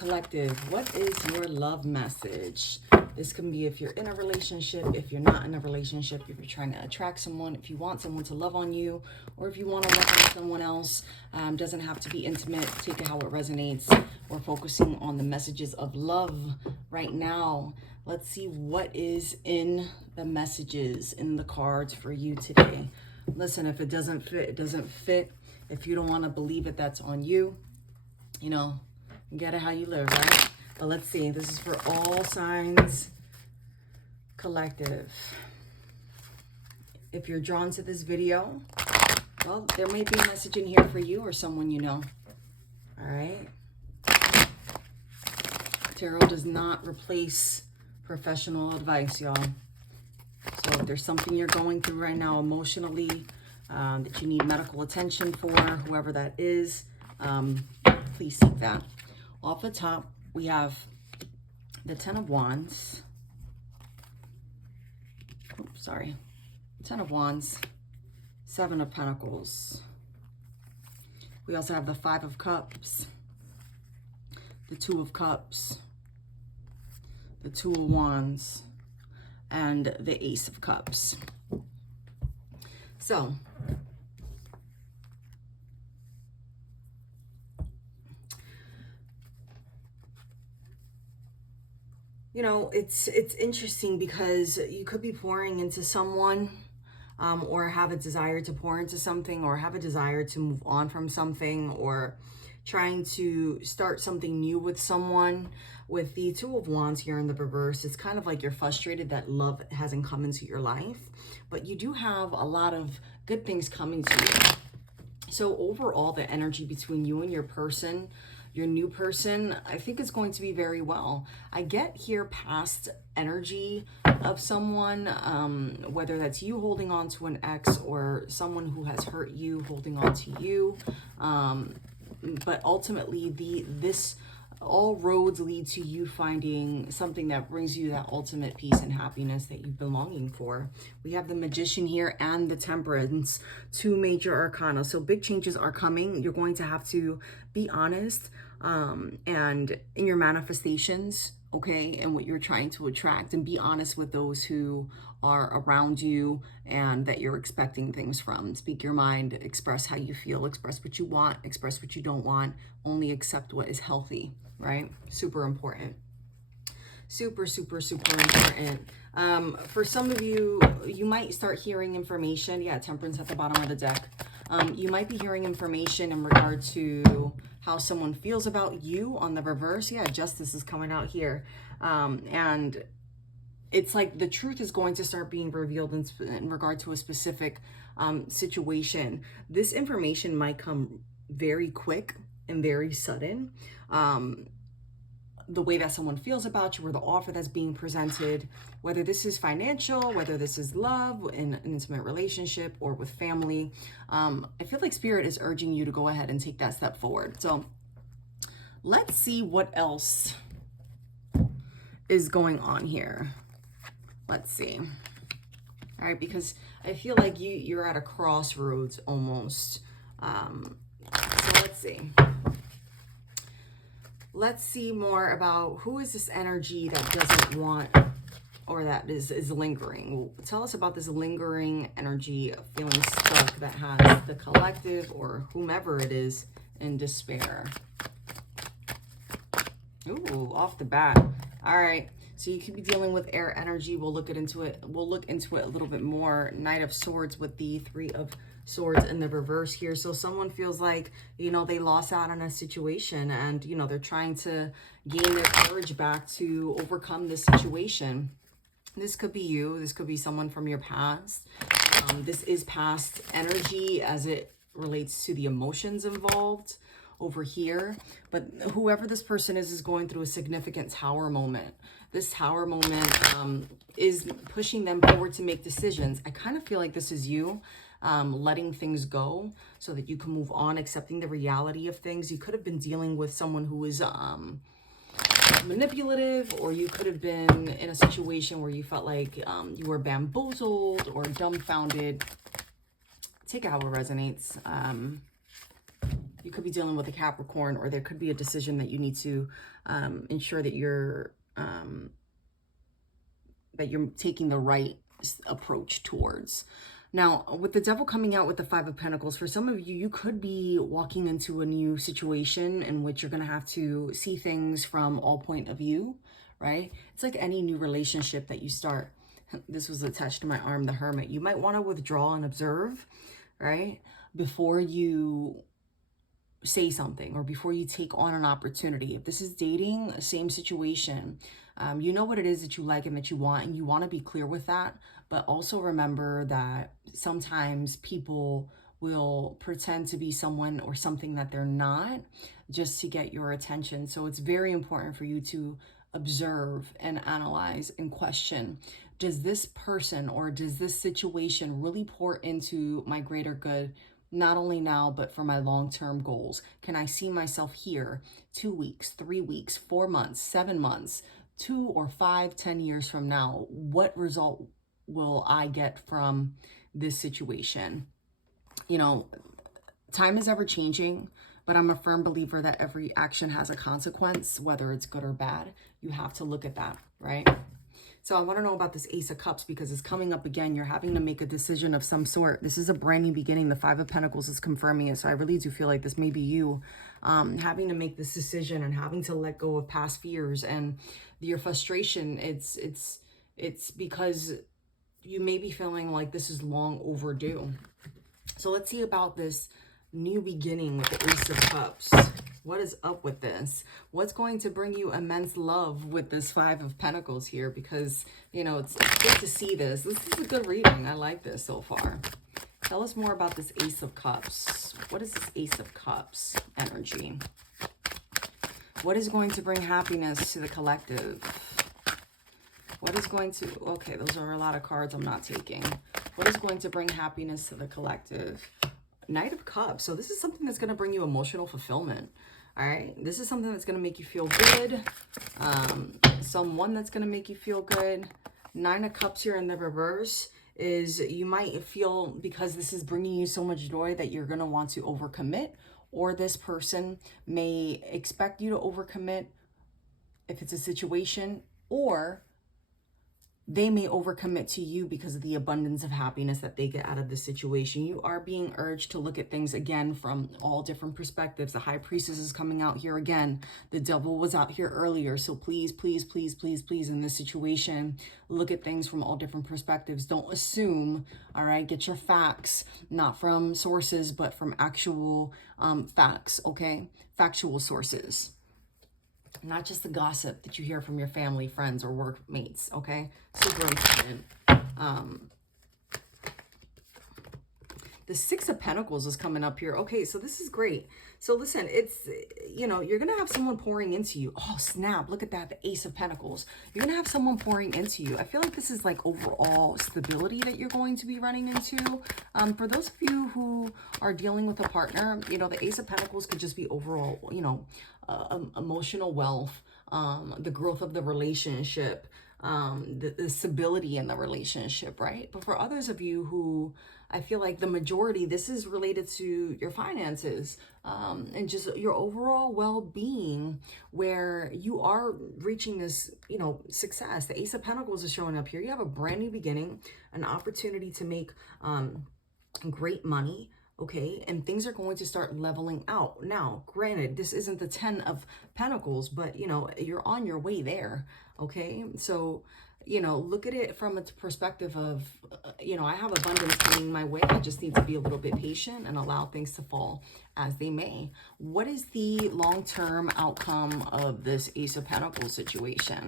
collective, what is your love message? This can be if you're in a relationship, if you're not in a relationship, if you're trying to attract someone, if you want someone to love on you, or if you want to love on someone else. Doesn't have to be intimate. Take it how it resonates. We're focusing on the messages of love right now. Let's see what is in the messages, in the cards for you today. Listen, if it doesn't fit, it doesn't fit. If you don't want to believe it, that's on you. You know, get it how you live, right? But let's see. This is for all signs collective. If you're drawn to this video, well, there may be a message in here for you or someone you know. All right. Tarot does not replace professional advice, y'all. So if there's something you're going through right now emotionally, that you need medical attention for, whoever that is, please seek that. Off the top, we have the Ten of Wands. Oops, sorry. Ten of Wands, Seven of Pentacles. We also have the Five of Cups, the Two of Cups, the Two of Wands, and the Ace of Cups. So, you know, it's interesting because you could be pouring into someone, or have a desire to pour into something, or have a desire to move on from something, or trying to start something new with someone. With the Two of Wands here in the reverse, it's kind of like you're frustrated that love hasn't come into your life, but you do have a lot of good things coming to you. So overall, the energy between you and your person, your new person, I think is going to be very well. I get here past energy of someone, whether that's you holding on to an ex or someone who has hurt you holding on to you. But ultimately, this all roads lead to you finding something that brings you that ultimate peace and happiness that you've been longing for. We have the Magician here and the Temperance, two major arcana. So big changes are coming. You're going to have to be honest, and in your manifestations, okay, and what you're trying to attract, and be honest with those who are around you and that you're expecting things from. Speak your mind, express how you feel, express what you want, express what you don't want, only accept what is healthy, right? Super important. Super, super, super important. For some of you, you might start hearing information. Yeah, Temperance at the bottom of the deck. You might be hearing information in regard to how someone feels about you on the reverse. Yeah, Justice is coming out here. And it's like the truth is going to start being revealed in regard to a specific situation. This information might come very quick and very sudden. The way that someone feels about you, or the offer that's being presented, whether this is financial, whether this is love in an intimate relationship, or with family. I feel like Spirit is urging you to go ahead and take that step forward. So let's see what else is going on here. Let's see. All right, because I feel like you're at a crossroads almost. So let's see. Let's see more about who is this energy that doesn't want, or that is lingering. Well, tell us about this lingering energy of feeling stuck that has the collective or whomever it is in despair. Ooh, off the bat. All right. So you could be dealing with air energy. We'll look into it. We'll look into it a little bit more. Knight of Swords with the Three of Swords in the reverse here. So someone feels like, you know, they lost out on a situation, and, you know, they're trying to gain their courage back to overcome this situation. This could be you. This could be someone from your past. This is past energy as it relates to the emotions involved over here. But whoever this person is going through a significant tower moment. This tower moment is pushing them forward to make decisions. I kind of feel like this is you letting things go so that you can move on, accepting the reality of things. You could have been dealing with someone who is manipulative, or you could have been in a situation where you felt like you were bamboozled or dumbfounded. Take it how it resonates. You could be dealing with a Capricorn, or there could be a decision that you need to ensure that you're taking the right approach towards. Now, with the devil coming out with the Five of Pentacles, for some of you, you could be walking into a new situation in which you're going to have to see things from all point of view, right? It's like any new relationship that you start. This was attached to my arm, the Hermit. You might want to withdraw and observe, right? Before you say something, or before you take on an opportunity. If this is dating, same situation. You know what it is that you like and that you want, and you want to be clear with that. But also remember that sometimes people will pretend to be someone or something that they're not, just to get your attention. So it's very important for you to observe and analyze and question. Does this person or does this situation really pour into my greater good? Not only now, but for my long-term goals. Can I see myself here 2 weeks, 3 weeks, 4 months, 7 months, 2 or 5, 10 years from now? What result will I get from this situation? You know, time is ever changing, but I'm a firm believer that every action has a consequence, whether it's good or bad. You have to look at that, right? So I want to know about this Ace of Cups, because it's coming up again. You're having to make a decision of some sort. This is a brand new beginning. The Five of Pentacles is confirming it. So I really do feel like this may be you having to make this decision and having to let go of past fears and your frustration. It's because you may be feeling like this is long overdue. So let's see about this new beginning with the Ace of Cups. What is up with this? What's going to bring you immense love with this Five of Pentacles here? Because, you know, it's good to see this. This is a good reading. I like this so far. Tell us more about this Ace of Cups. What is this Ace of Cups energy? What is going to bring happiness to the collective? What is going to... Okay, those are a lot of cards I'm not taking. What is going to bring happiness to the collective? Knight of Cups. So this is something that's going to bring you emotional fulfillment. All right. This is something that's going to make you feel good. Someone that's going to make you feel good. Nine of Cups here in the reverse is you might feel, because this is bringing you so much joy, that you're going to want to overcommit, or this person may expect you to overcommit if it's a situation, or they may overcommit to you because of the abundance of happiness that they get out of this situation. You are being urged to look at things again from all different perspectives. The High Priestess is coming out here again. The Devil was out here earlier. So please, please, please, please, please, in this situation, look at things from all different perspectives. Don't assume, all right? Get your facts, not from sources, but from actual facts, okay? Factual sources. Not just the gossip that you hear from your family, friends, or workmates, okay? Super important. The Six of Pentacles is coming up here. Okay, so this is great. So listen, it's, you know, you're going to have someone pouring into you. Oh, snap. Look at that, the Ace of Pentacles. You're going to have someone pouring into you. I feel like this is like overall stability that you're going to be running into. For those of you who are dealing with a partner, you know, the Ace of Pentacles could just be overall, you know, emotional wealth, the growth of the relationship, the stability in the relationship, right? But for others of you who, I feel like the majority, this is related to your finances, and just your overall well-being, where you are reaching this, you know, success. The Ace of Pentacles is showing up here. You have a brand new beginning, an opportunity to make great money. Okay, and things are going to start leveling out. Now, granted, this isn't the 10 of Pentacles, but, you know, you're on your way there, okay? So, you know, look at it from a perspective of, you know, I have abundance coming my way. I just need to be a little bit patient and allow things to fall as they may. What is the long-term outcome of this Ace of Pentacles situation?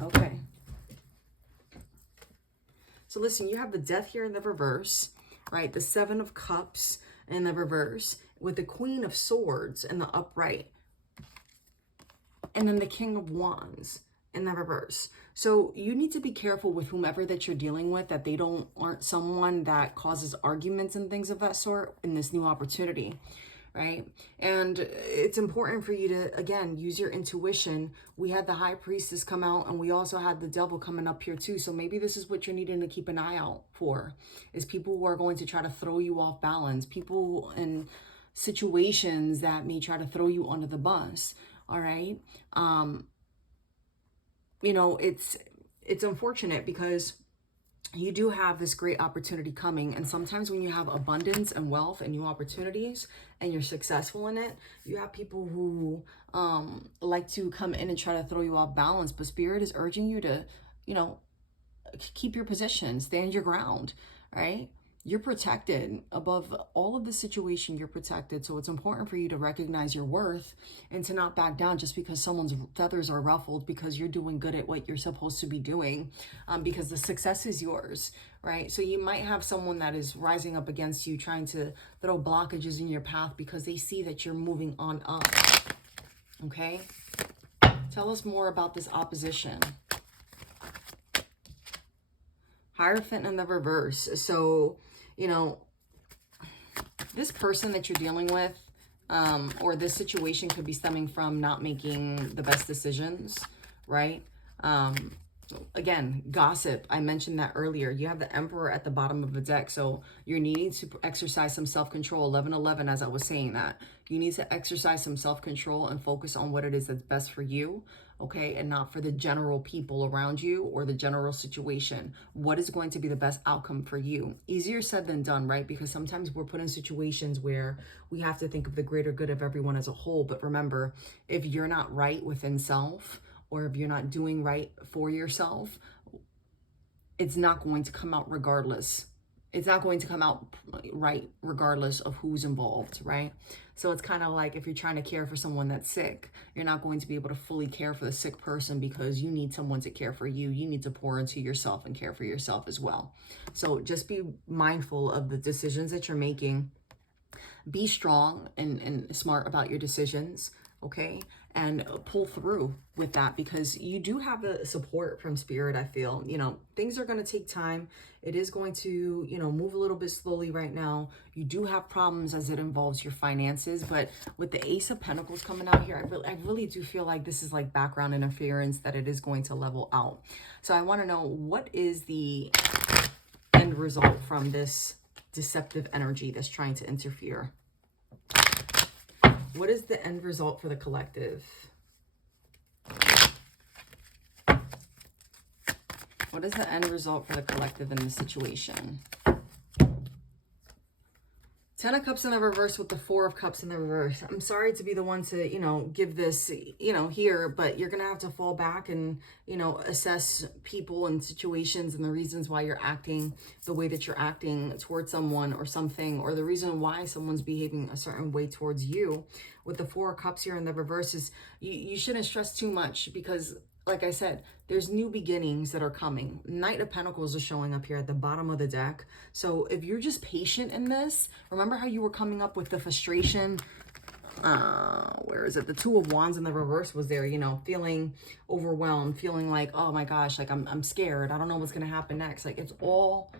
Okay. So listen, you have the Death here in the reverse, right? The Seven of Cups in the reverse, with the Queen of Swords in the upright. And then the King of Wands in the reverse. So you need to be careful with whomever that you're dealing with, that they aren't someone that causes arguments and things of that sort in this new opportunity. right? And it's important for you to, again, use your intuition. We had the high priestess come out, and we also had the devil coming up here too. So maybe this is what you're needing to keep an eye out for, is people who are going to try to throw you off balance, people in situations that may try to throw you under the bus. All right. You know, it's unfortunate because you do have this great opportunity coming. And sometimes when you have abundance and wealth and new opportunities and you're successful in it, you have people who like to come in and try to throw you off balance. But Spirit is urging you to, you know, keep your position, stand your ground, right? You're protected. Above all of the situation, you're protected. So it's important for you to recognize your worth and to not back down just because someone's feathers are ruffled, because you're doing good at what you're supposed to be doing, because the success is yours, right? So you might have someone that is rising up against you, trying to throw blockages in your path because they see that you're moving on up, okay? Tell us more about this opposition. Hierophant in the reverse. So, you know, this person that you're dealing with, or this situation could be stemming from not making the best decisions, right? Again, gossip. I mentioned that earlier. You have the Emperor at the bottom of the deck. So you're needing to exercise some self-control. 11-11, as I was saying that. You need to exercise some self-control and focus on what it is that's best for you, okay? And not for the general people around you or the general situation. What is going to be the best outcome for you? Easier said than done, right? Because sometimes we're put in situations where we have to think of the greater good of everyone as a whole. But remember, if you're not right within self, or if you're not doing right for yourself, it's not going to come out regardless. It's not going to come out right regardless of who's involved, right? So it's kind of like if you're trying to care for someone that's sick, you're not going to be able to fully care for the sick person because you need someone to care for you. You need to pour into yourself and care for yourself as well. So just be mindful of the decisions that you're making. Be strong and smart about your decisions, okay? And pull through with that, because you do have the support from Spirit. I feel, you know, things are going to take time. It is going to, you know, move a little bit slowly right now. You do have problems as it involves your finances, but with the Ace of Pentacles coming out here, I really do feel like this is like background interference, that it is going to level out. So I want to know, what is the end result from this deceptive energy that's trying to interfere? What is the end result for the collective? What is the end result for the collective in this situation? 10 of Cups in the reverse with the 4 of Cups in the reverse. I'm sorry to be the one to, you know, give this, you know, here, but you're going to have to fall back and, you know, assess people and situations and the reasons why you're acting the way that you're acting towards someone or something, or the reason why someone's behaving a certain way towards you. With the 4 of Cups here in the reverse, is you shouldn't stress too much, because like I said, there's new beginnings that are coming. Knight of Pentacles is showing up here at the bottom of the deck. So if you're just patient in this, remember how you were coming up with the frustration? Where is it? The 2 of Wands in the reverse was there, you know, feeling overwhelmed, feeling like, oh my gosh, like I'm scared. I don't know what's going to happen next. Like it's all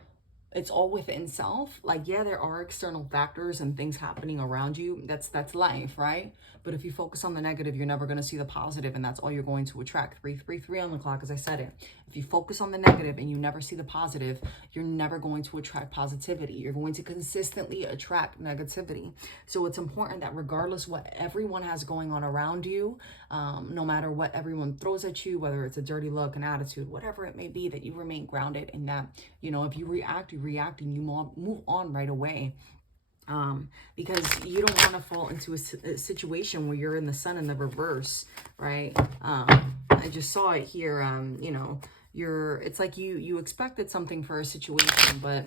within self. Like, yeah, there are external factors and things happening around you. That's life, right? But if you focus on the negative, you're never going to see the positive, and that's all you're going to attract. 333 on the clock, as I said it. If you focus on the negative and you never see the positive, you're never going to attract positivity. You're going to consistently attract negativity. So it's important that regardless what everyone has going on around you, no matter what everyone throws at you, whether it's a dirty look, an attitude, whatever it may be, that you remain grounded, and that, you know, if you react and you move on right away. Because you don't want to fall into a situation where you're in the Sun in the reverse, right? I just saw it here. You know, it's like you expected something for a situation, but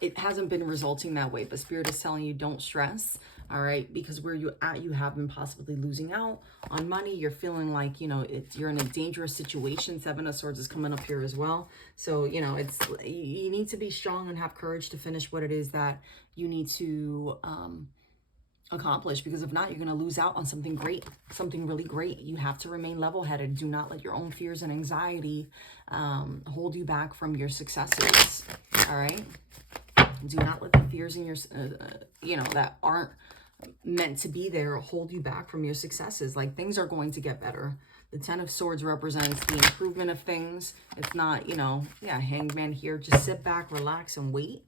it hasn't been resulting that way. But Spirit is telling you, don't stress, all right? Because where you're at, you have been possibly losing out on money. You're feeling like, you know, you're in a dangerous situation. 7 of Swords is coming up here as well. So, you know, you need to be strong and have courage to finish what it is that you need to accomplish, because if not, you're going to lose out on something great, something really great. You have to remain level-headed. Do not let your own fears and anxiety hold you back from your successes, all right? Do not let the fears in your, you know, that aren't meant to be there hold you back from your successes. Like, things are going to get better. The Ten of Swords represents the improvement of things. It's not, you know, yeah, Hangman here. Just sit back, relax, and wait.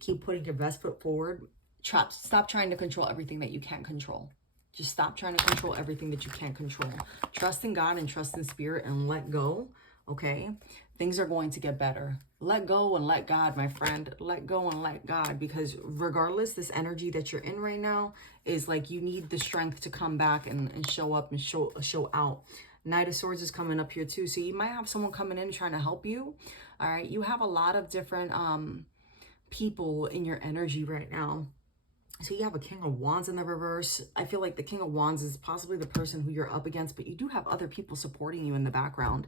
Keep putting your best foot forward. Stop trying to control everything that you can't control. Just stop trying to control everything that you can't control. Trust in God and trust in spirit and let go, okay? Things are going to get better. Let go and let God, my friend. Let go and let God, because regardless, this energy that you're in right now is like you need the strength to come back and show up and show out. Knight of Swords is coming up here too. So you might have someone coming in trying to help you, all right? You have a lot of different people in your energy right now. So you have a King of Wands in the reverse. I feel like the King of Wands is possibly the person who you're up against, but you do have other people supporting you in the background.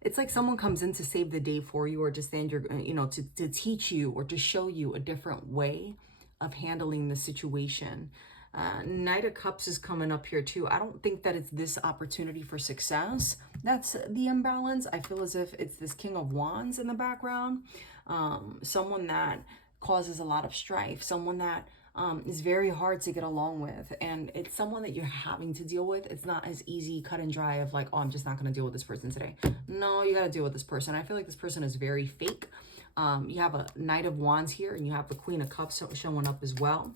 It's like someone comes in to save the day for you, or to stand your, you know, to teach you or to show you a different way of handling the situation. Knight of Cups is coming up here too. I don't think that it's this opportunity for success that's the imbalance. I feel as if it's this King of Wands in the background. Someone that causes a lot of strife, someone that is very hard to get along with, and it's someone that you're having to deal with. It's not as easy, cut and dry of like, oh, I'm just not going to deal with this person today. No, you got to deal with this person. I feel like this person is very fake. You have a Knight of Wands here, and you have the Queen of Cups showing up as well.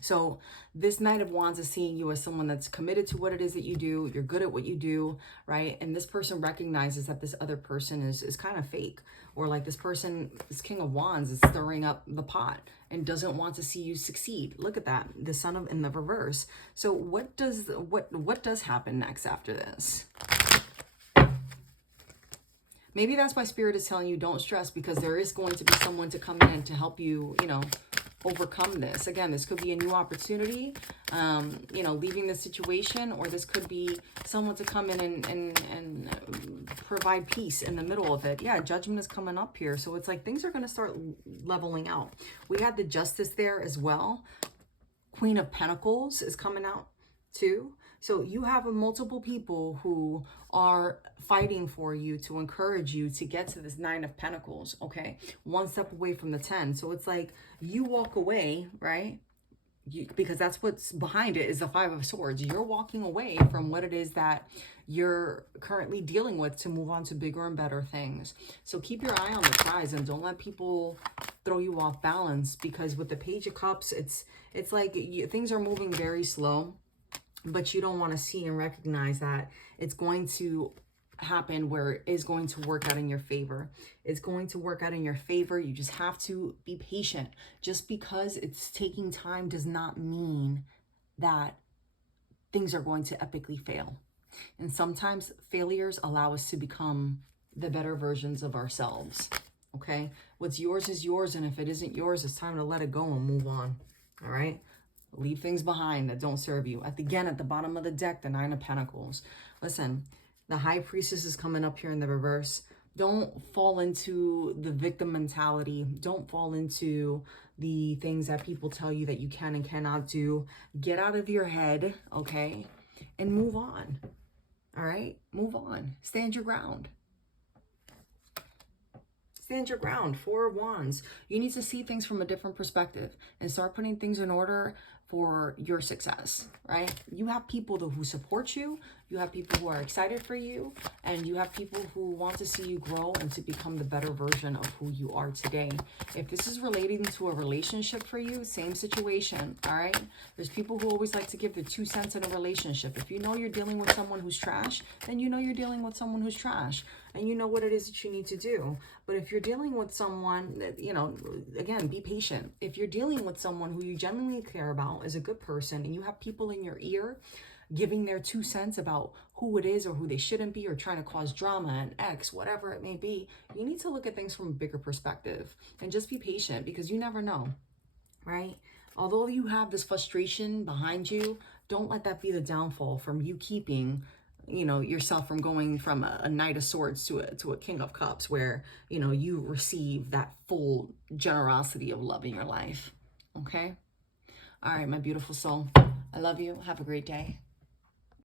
So this Knight of Wands is seeing you as someone that's committed to what it is that you do. You're good at what you do, right? And this person recognizes that this other person is kind of fake, or like this person, this King of Wands, is stirring up the pot and doesn't want to see you succeed. Look at that, the Sun of in the reverse. So what does happen next after this? Maybe that's why Spirit is telling you don't stress, because there is going to be someone to come in to help you, you know, overcome this. Again, this could be a new opportunity, you know, leaving the situation, or this could be someone to come in and provide peace in the middle of it. Yeah, Judgment is coming up here. So it's like things are going to start leveling out. We had the Justice there as well. Queen of Pentacles is coming out too. So you have multiple people who are fighting for you to encourage you to get to this Nine of Pentacles, okay? One step away from the 10. So it's like you walk away, right? Because that's what's behind it, is the Five of Swords. You're walking away from what it is that you're currently dealing with to move on to bigger and better things. So keep your eye on the prize and don't let people throw you off balance, because with the Page of Cups, it's like things are moving very slow. But you don't want to see and recognize that it's going to happen where it is going to work out in your favor. It's going to work out in your favor. You just have to be patient. Just because it's taking time does not mean that things are going to epically fail. And sometimes failures allow us to become the better versions of ourselves. Okay? What's yours is yours. And if it isn't yours, it's time to let it go and move on. All right? Leave things behind that don't serve you. At the bottom of the deck, the Nine of Pentacles. Listen, the High Priestess is coming up here in the reverse. Don't fall into the victim mentality. Don't fall into the things that people tell you that you can and cannot do. Get out of your head, okay? And move on. All right? Move on. Stand your ground. Stand your ground. Four of Wands. You need to see things from a different perspective and start putting things in order for your success, right? You have people who support you. You have people who are excited for you, and you have people who want to see you grow and to become the better version of who you are today. If this is relating to a relationship for you, same situation, all right? There's people who always like to give their 2 cents in a relationship. If you know you're dealing with someone who's trash, then you know you're dealing with someone who's trash, and you know what it is that you need to do. But if you're dealing with someone that, you know, again, be patient. If you're dealing with someone who you genuinely care about, is a good person, and you have people in your ear giving their 2 cents about who it is or who they shouldn't be, or trying to cause drama and X, whatever it may be, you need to look at things from a bigger perspective and just be patient, because you never know, right? Although you have this frustration behind you, don't let that be the downfall from you keeping, you know, yourself from going from a Knight of Swords to a King of Cups, where, you know, you receive that full generosity of love in your life. Okay? All right, my beautiful soul. I love you. Have a great day.